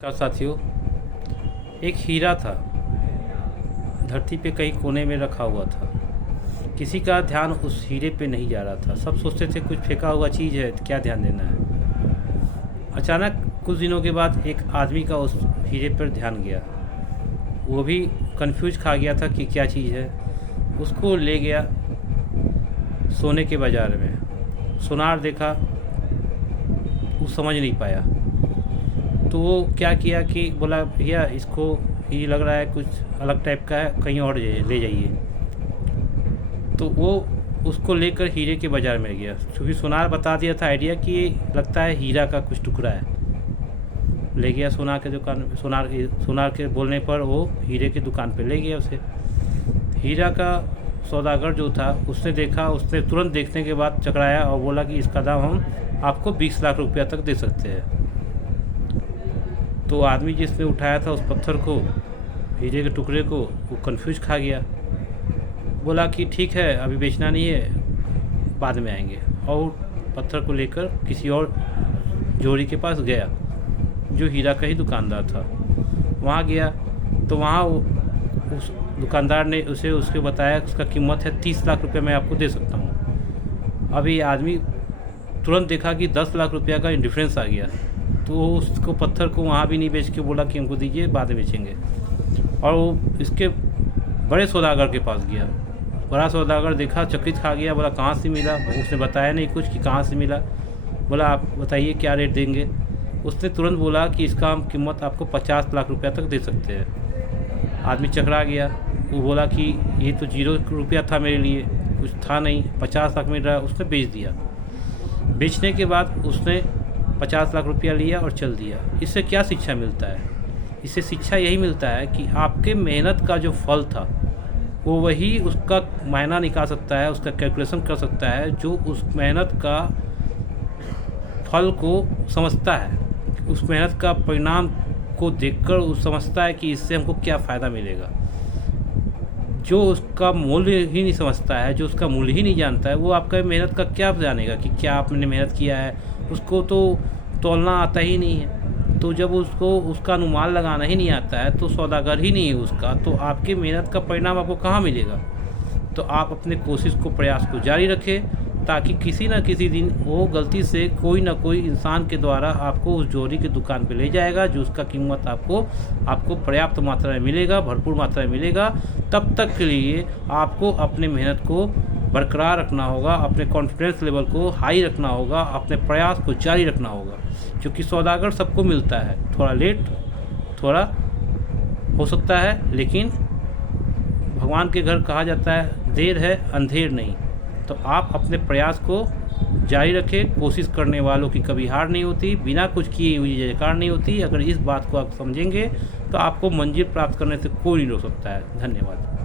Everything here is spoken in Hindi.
नमस्कार साथियों। एक हीरा था, धरती पे कहीं कोने में रखा हुआ था। किसी का ध्यान उस हीरे पे नहीं जा रहा था। सब सोचते थे कुछ फेंका हुआ चीज़ है, क्या ध्यान देना है। अचानक कुछ दिनों के बाद एक आदमी का उस हीरे पर ध्यान गया। वो भी कंफ्यूज खा गया था कि क्या चीज़ है। उसको ले गया सोने के बाज़ार में। सोनार देखा, वो समझ नहीं पाया। तो वो क्या किया कि बोला भैया इसको ये लग रहा है कुछ अलग टाइप का है, कहीं और ले जाइए। तो वो उसको लेकर हीरे के बाज़ार में गया। क्योंकि सोनार बता दिया था आइडिया कि ये लगता है हीरा का कुछ टुकड़ा है। ले गया सोनार के दुकान, सोनार के बोलने पर वो हीरे की दुकान पे ले गया उसे। हीरा का सौदागर जो था उसने देखा, उसने तुरंत देखने के बाद चकराया और बोला कि इसका दाम हम आपको 20 लाख रुपया तक दे सकते हैं। तो आदमी जिसने उठाया था उस पत्थर को, हीरे के टुकड़े को, वो कंफ्यूज खा गया। बोला कि ठीक है, अभी बेचना नहीं है, बाद में आएंगे। और पत्थर को लेकर किसी और जोड़ी के पास गया जो हीरा का ही दुकानदार था। वहाँ गया तो वहाँ उस दुकानदार ने उसे उसके बताया उसका कीमत है 30 लाख रुपये, मैं आपको दे सकता हूँ। अभी आदमी तुरंत देखा कि 10 लाख रुपया का डिफरेंस आ गया। तो उसको पत्थर को वहाँ भी नहीं बेच के बोला कि हमको दीजिए, बाद में बेचेंगे। और वो इसके बड़े सौदागर के पास गया। बड़ा सौदागर देखा, चकित खा गया। बोला कहाँ से मिला। उसने बताया नहीं कुछ कि कहाँ से मिला। बोला आप बताइए क्या रेट देंगे। उसने तुरंत बोला कि इसका हम कीमत आपको 50 लाख रुपया तक दे सकते हैं। आदमी चकरा गया। वो बोला कि ये तो 0 रुपया था मेरे लिए, कुछ था नहीं, 50 लाख मिल रहा है। उसने बेच दिया। बेचने के बाद उसने 50 लाख रुपया लिया और चल दिया। इससे क्या शिक्षा मिलता है? इससे शिक्षा यही मिलता है कि आपके मेहनत का जो फल था वो वही उसका मायना निकाल सकता है, उसका कैलकुलेशन कर सकता है जो उस मेहनत का फल को समझता है, उस मेहनत का परिणाम को देखकर वो समझता है कि इससे हमको क्या फ़ायदा मिलेगा। जो उसका मूल्य ही नहीं समझता है, जो उसका मूल्य ही नहीं जानता है, वो आपका मेहनत का क्या जानेगा कि क्या आपने मेहनत किया है। उसको तो तोलना आता ही नहीं है। तो जब उसको उसका अनुमान लगाना ही नहीं आता है तो सौदागर ही नहीं है उसका, तो आपकी मेहनत का परिणाम आपको कहाँ मिलेगा। तो आप अपने कोशिश को, प्रयास को जारी रखें ताकि किसी न किसी दिन वो गलती से कोई ना कोई इंसान के द्वारा आपको उस जोड़ी की दुकान पे ले जाएगा जो उसका कीमत आपको पर्याप्त मात्रा में मिलेगा, भरपूर मात्रा में मिलेगा। तब तक के लिए आपको अपने मेहनत को बरकरार रखना होगा, अपने कॉन्फिडेंस लेवल को हाई रखना होगा, अपने प्रयास को जारी रखना होगा। क्योंकि सौदागर सबको मिलता है, थोड़ा लेट, थोड़ा हो सकता है, लेकिन भगवान के घर कहा जाता है देर है अंधेर नहीं। तो आप अपने प्रयास को जारी रखें। कोशिश करने वालों की कभी हार नहीं होती, बिना कुछ किए हुई जयकार नहीं होती। अगर इस बात को आप समझेंगे तो आपको मंजिल प्राप्त करने से कोई नहीं रोक सकता है। धन्यवाद।